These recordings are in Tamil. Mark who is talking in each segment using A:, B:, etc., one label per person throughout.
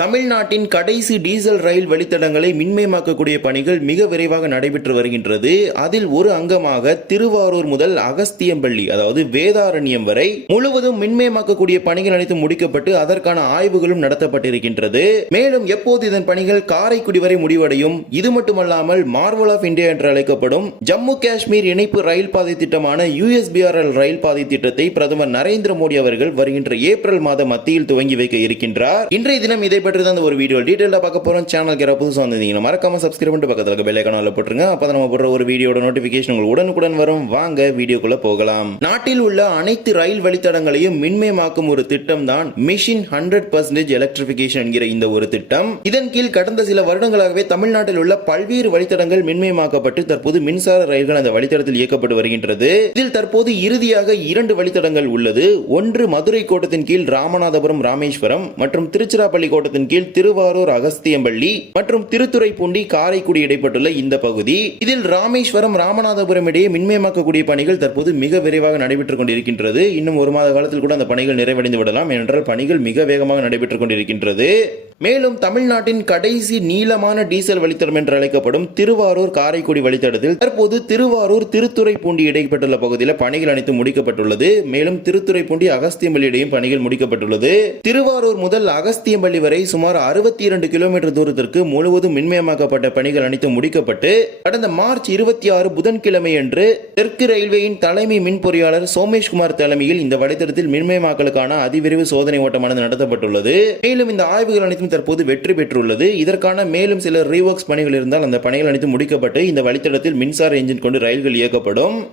A: தமிழ்நாட்டின் கடைசி டீசல் ரயில் வழித்தடங்களை மின்மயமாக்கக்கூடிய பணிகள் மிக விரைவாக நடைபெற்று வருகின்றது. அதில் ஒரு அங்கமாக திருவாரூர் முதல் அகஸ்தியம்பள்ளி அதாவது வேதாரண்யம் வரை முழுவதும் மின்மயமாக்கக்கூடிய பணிகள் அனைத்து முடிக்கப்பட்டு அதற்கான ஆய்வுகளும் நடத்தப்பட்டிருக்கின்றது. மேலும் எப்போது இதன் பணிகள் காரைக்குடி வரை முடிவடையும் இது மட்டுமல்லாமல் மார்வல் ஆஃப் இந்தியா என்று அழைக்கப்படும் ஜம்மு காஷ்மீர் இணைப்பு ரயில் பாதை திட்டமான யூஎஸ்பிஆர்எல் ரயில் பாதை திட்டத்தை பிரதமர் நரேந்திர மோடி அவர்கள் வருகின்ற ஏப்ரல் மாத மத்தியில் துவங்கி வைக்க இருக்கின்றார். இன்றைய தினம் இதை பற்றி தான் இந்த ஒரு வீடியோ டீட்டெயிலாக பார்க்க போகிறோம் சேனல் யாராவது புதுசாக வந்திருந்தீங்கன்னா மறக்காம சப்ஸ்கிரைப் பண்ணிட்டு பக்கத்தில் இருக்க பெல் போட்டுருங்க. அப்போ நம்ம போடுற ஒரு வீடியோட நோட்டிஃபிகேஷன் உங்களுக்கு உடனுக்குடன் வரும். வாங்க வீடியோக்குள்ளே போகலாம். நாட்டில் உள்ள அனைத்து ரயில் வழித்தடங்களையும் மின்மயமாக்கும் ஒரு திட்டம் தான் மிஷின் ஹண்ட்ரட் பர்சன்டேஜ் எலக்ட்ரிபிகேஷன் என்கிற இந்த ஒரு திட்டம். இதன் கீழ் கடந்த சில வருடங்களாகவே தமிழ்நாட்டில் உள்ள பல்வேறு வழித்தடங்கள் மின்மயமாக்கப்பட்டு தற்போது மின்சார ரயில்கள் அந்த வழித்தடத்தில் இயக்கப்பட்டு வருகின்றது. இதில் தற்போது இறுதியாக இரண்டு வழித்தடங்கள் உள்ளது. ஒன்று மதுரை கோட்டத்தின் கீழ் ராமநாதபுரம் ராமேஸ்வரம் மற்றும் திருச்சிராப்பள்ளி கோட்டத்தின் கீழ் திருவாரூர் அகஸ்தியம்பள்ளி மற்றும் திருத்துறைப்பூண்டி காரைக்குடி இடைப்பட்டுள்ள இந்த பகுதி. இதில் ராமேஸ்வரம் ராமநாதபுரம் இடையே மின்மயமாக்கக்கூடிய பணிகள் தற்போது மிக விரைவாக நடைபெற்றுக் கொண்டிருக்கின்றது. இன்னும் ஒரு மாத காலத்தில் கூட அந்த பணிகள் நிறைவடைந்து விடலாம் என்றால் பணிகள் மிக வேகமாக நடைபெற்றுக் கொண்டிருக்கின்றது. மேலும் தமிழ்நாட்டின் கடைசி நீளமான டீசல் வழித்தடம் என்று அழைக்கப்படும் திருவாரூர் காரைக்குடி வழித்தடத்தில் தற்போது திருவாரூர் திருத்துறைப்பூண்டி இடைப்பட்டுள்ள பகுதியில் பணிகள் அனைத்தும் முடிக்கப்பட்டுள்ளது. மேலும் திருத்துறைப்பூண்டி அகஸ்தியம்பள்ளி இடையும் பணிகள் முடிக்கப்பட்டுள்ளது. திருவாரூர் முதல் அகஸ்தியம்பள்ளி வரை சுமார் அறுபத்தி இரண்டு கிலோமீட்டர் தூரத்திற்கு முழுவதும் மின்மயமாக்கப்பட்ட பணிகள் அனைத்தும் முடிக்கப்பட்டு கடந்த மார்ச் இருபத்தி ஆறு புதன்கிழமை அன்று தெற்கு ரயில்வேயின் தலைமை மின் பொறியாளர் சோமேஷ்குமார் தலைமையில் இந்த வழித்தடத்தில் மின்மயமாக்கலுக்கான அதிவிரைவு சோதனை ஓட்டமானது நடத்தப்பட்டுள்ளது. மேலும் இந்த ஆய்வுகள் அனைத்தும் தற்போது வெற்றி பெற்றுள்ளது. இதற்கான மேலும் சில ரீவொர்க்ஸ் பணிகள் இருந்தால் அந்த பணிகள் அனைத்தும் முடிக்கப்பட்டு இந்த வழித்தடத்தில் மின்சார என்ஜின் கொண்டு ரயில்கள் இயக்கப்படும்.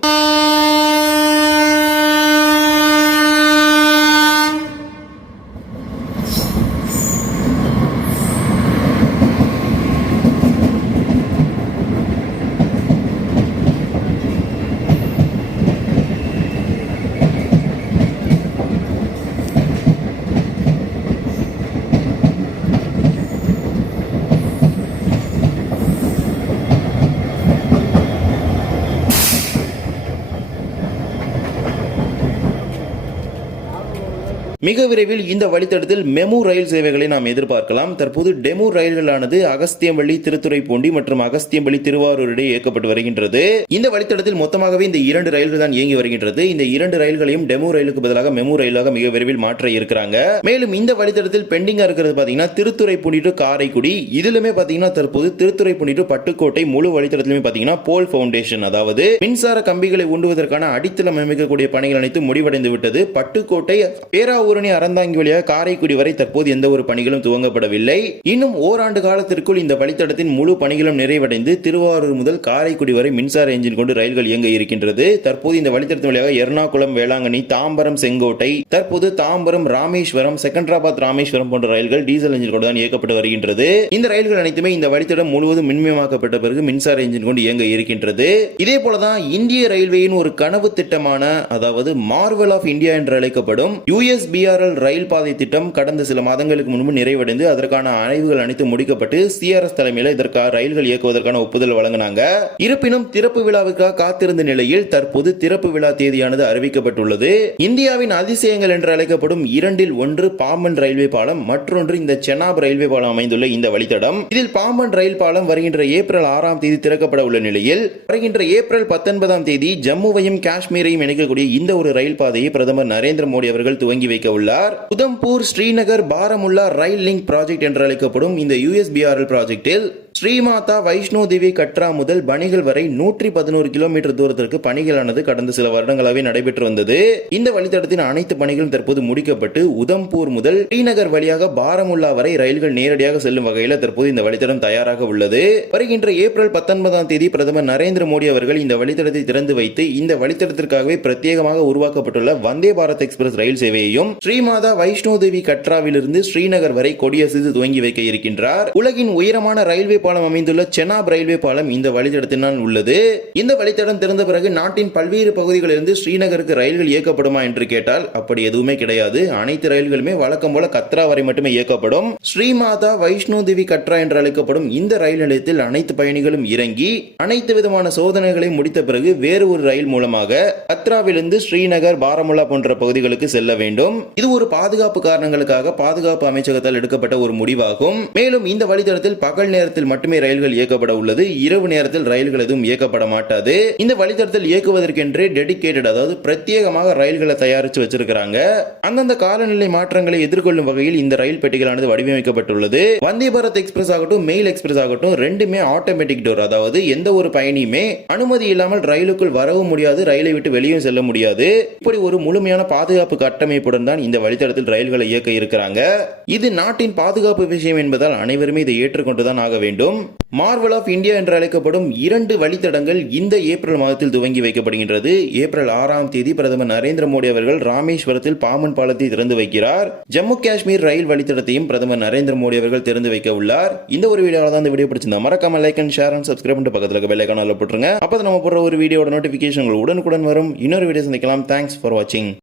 A: மிக விரைவில் இந்த வழித்தடத்தில் மெமு ரயில் சேவைகளை நாம் எதிர்பார்க்கலாம். தற்போது டெமு ரயில்களானது அகஸ்தியம்பள்ளி திருத்துறைப்பூண்டி மற்றும் அகஸ்தியம்பள்ளி திருவாரூர் இடையே இயக்கப்பட்டு வருகின்றது. இந்த வழித்தடத்தில் மொத்தமாகவே இந்த இரண்டு ரயில்கள் தான் இயங்கி வருகின்றது. இந்த இரண்டு ரயில்களையும் டெமு ரயிலுக்கு பதிலாக மெமு ரயிலாக மிக விரைவில் மாற்ற இருக்கிறாங்க. மேலும் இந்த வழித்தடத்தில் பெண்டிங்கா இருக்கிறது பாத்தீங்கன்னா திருத்துறைப்பூண்டி டு காரைக்குடி. இதிலுமே பாத்தீங்கன்னா தற்போது திருத்துறைப்பூண்டி டு பட்டுக்கோட்டை முழு வழித்தடத்திலுமே பாத்தீங்கன்னா போல் பவுண்டேஷன் அதாவது மின்சார கம்பிகளை ஊண்டுவதற்கான அடித்தளம் அமைக்கக்கூடிய பணிகள் அனைத்து முடிவடைந்து விட்டது பட்டுக்கோட்டை பேராவூர் தாவூரணி அறந்தாங்கி வழியாக காரைக்குடி வரை தற்போது எந்த ஒரு பணிகளும் துவங்கப்படவில்லை. இன்னும் ஓராண்டு காலத்திற்குள் இந்த வழித்தடத்தின் முழு பணிகளும் நிறைவடைந்து திருவாரூர் முதல் காரைக்குடி வரை மின்சார எஞ்சின் கொண்டு ரயில்கள் இயங்க இருக்கின்றது. தற்போது இந்த வழித்தடத்தின் வழியாக எர்ணாகுளம் வேளாங்கண்ணி தாம்பரம் செங்கோட்டை தற்போது தாம்பரம் ராமேஸ்வரம் செகண்டராபாத் ராமேஸ்வரம் போன்ற ரயில்கள் டீசல் எஞ்சின் கொண்டு தான் இயக்கப்பட்டு வருகின்றது. இந்த ரயில்கள் அனைத்துமே இந்த வழித்தடம் முழுவதும் மின்மயமாக்கப்பட்ட பிறகு மின்சார எஞ்சின் கொண்டு இயங்க இருக்கின்றது. இதே போலதான் இந்திய ரயில்வேயின் ஒரு கனவு திட்டமான அதாவது மார்வல் ஆஃப் இந்தியா என்று அழைக்கப்படும் யூஎஸ்பி பிஆர்எல் ரயில் பாதை திட்டம் கடந்த சில மாதங்களுக்கு முன்பு நிறைவடைந்து அதற்கான ஆய்வுகள் அனைத்து முடிக்கப்பட்டு சிஆர்எஸ் தலைமையில் இதற்காக ரயில்கள் இயக்குவதற்கான ஒப்புதல் வழங்கினாங்க. இருப்பினும் திறப்பு விழாவுக்காக காத்திருந்த நிலையில் தற்போது திறப்பு விழா தேதியானது அறிவிக்கப்பட்டுள்ளது. இந்தியாவின் அதிசயங்கள் என்று அழைக்கப்படும் இரண்டில் ஒன்று பாம்பன் ரயில்வே பாலம் மற்றொன்று இந்த சென்னாப் ரயில்வே பாலம் அமைந்துள்ள இந்த வழித்தடம். இதில் பாம்பன் ரயில் பாலம் வருகின்ற ஏப்ரல் ஆறாம் தேதி திறக்கப்பட உள்ள நிலையில் வருகின்ற ஏப்ரல் பத்தொன்பதாம் தேதி ஜம்முவையும் காஷ்மீரையும் இணைக்கக்கூடிய இந்த ஒரு ரயில் பாதையை பிரதமர் நரேந்திர மோடி அவர்கள் துவங்கி வைக்க உள்ளார் Udhampur Srinagar Baramulla rail link project என்று அழைக்கப்படும் இந்த யூஎஸ்பிஆர்எல் ப்ராஜெக்டில் ஸ்ரீமாதா வைஷ்ணோ தேவி கட்ரா முதல் பணிகள் வரை நூற்றி பதினோரு கிலோமீட்டர் தூரத்திற்கு பணிகளானது கடந்த சில வருடங்களாகவே நடைபெற்று வந்தது. இந்த வழித்தடத்தின் அனைத்து பணிகளும் தற்போது முடிக்கப்பட்டு உதம்பூர் முதல் ஸ்ரீநகர் வழியாக பாரமுல்லா வரை ரயில்கள் நேரடியாக செல்லும் வகையில் தற்போது இந்த வழித்தடம் தயாராக உள்ளது. வருகின்ற ஏப்ரல் பத்தொன்பதாம் தேதி பிரதமர் நரேந்திர மோடி அவர்கள் இந்த வழித்தடத்தை திறந்து வைத்து இந்த வழித்தடத்திற்காகவே பிரத்யேகமாக உருவாக்கப்பட்டுள்ள வந்தே பாரத் எக்ஸ்பிரஸ் ரயில் சேவையையும் ஸ்ரீமாதா வைஷ்ணோ தேவி கட்ராவிலிருந்து ஸ்ரீநகர் வரை கொடியசைத்து துவங்கி வைக்க இருக்கின்றார். உலகின் உயரமான ரயில்வே பாலம் அமைந்துள்ள செனாப் ரயில்வே பாலம் இந்த வழித்தடத்தினால் உள்ளது. இந்த வழித்தடம் திறந்த பிறகு நாட்டின் பல்வேறு பகுதிகளிலிருந்து ஸ்ரீநகருக்கு ரயில்கள் இயக்கப்படுமா என்று கேட்டால் அப்படி எதுவுமே கிடையாது. அனைத்து ரயில்களுமே வழக்கம் போல கத்ரா வரை மட்டுமே இயக்கப்படும். ஸ்ரீமாதா வைஷ்ணோ தேவி கட்ரா என்று அழைக்கப்படும் இந்த ரயில் நிலையத்தில் அனைத்து பயணிகளும் இறங்கி அனைத்து விதமான சோதனைகளை முடித்த பிறகு வேறு ஒரு ரயில் மூலமாக கத்ராவிலிருந்து ஸ்ரீநகர் பாரமுல்லா போன்ற பகுதிகளுக்கு செல்ல வேண்டும். இது ஒரு பாதுகாப்பு காரணங்களுக்காக பாதுகாப்பு அமைச்சகத்தால் எடுக்கப்பட்ட ஒரு முடிவாகும். மேலும் இந்த வழித்தடத்தில் பகல் நேரத்தில் மட்டும் மட்டுமே ரயில்கள் இயக்கப்பட உள்ளது. இரவு நேரத்தில் ரயில்கள் எதுவும் இயக்கப்பட மாட்டாது. இந்த வழித்தடத்தில் இயக்குவதற்கென்றே டெடிகேட்டட் அதாவது பிரத்யேகமாக ரயில்களை தயாரித்து வச்சிருக்கிறாங்க. அந்தந்த காலநிலை மாற்றங்களை எதிர்கொள்ளும் வகையில் இந்த ரயில் பெட்டிகளானது வடிவமைக்கப்பட்டுள்ளது. வந்தே பாரத் எக்ஸ்பிரஸ் ஆகட்டும் மெயில் எக்ஸ்பிரஸ் ஆகட்டும் ரெண்டுமே ஆட்டோமேட்டிக் டோர் அதாவது எந்த ஒரு பயணியுமே அனுமதி இல்லாமல் ரயிலுக்குள் வரவும் முடியாது ரயிலை விட்டு வெளியும் செல்ல முடியாது. இப்படி ஒரு முழுமையான பாதுகாப்பு கட்டமைப்புடன் தான் இந்த வழித்தடத்தில் ரயில்களை இயக்க இருக்கிறாங்க. இது நாட்டின் பாதுகாப்பு விஷயம் என்பதால் அனைவருமே இதை ஏற்றுக்கொண்டுதான் ஆக வேண்டும். மார்வல் ஆஃப் இந்தியா என்று அழைக்கப்படும் இரண்டு வழித்தடங்கள் இந்த ஏப்ரல் மாதத்தில் துவங்கி வைக்கப்படுகின்றது. ஏப்ரல் ஆறாம் தேதி பிரதமர் நரேந்திர மோடி அவர்கள் ராமேஸ்வரத்தில் பாமன் பாலத்தை திறந்து வைக்கிறார். ஜம்மு காஷ்மீர் ரயில் வழித்தடத்தையும் பிரதமர் நரேந்திர மோடி அவர்கள் திறந்து வைக்க உள்ளார். இந்த ஒரு வீடியோவில் தான் இந்த வீடியோ பிடிச்சிருந்தா மறக்காம like and share and subscribe பண்ணிட்டு பக்கத்தில் இருக்க பெல்லைக்கான போட்டுருங்க. அப்போ நம்ம போடுற ஒரு வீடியோட நோட்டிஃபிகேஷன் உடனுக்குடன் வரும். இன்னொரு வீடியோ சந்திக்கலாம். தேங்க்ஸ் ஃபார் வாட்சிங்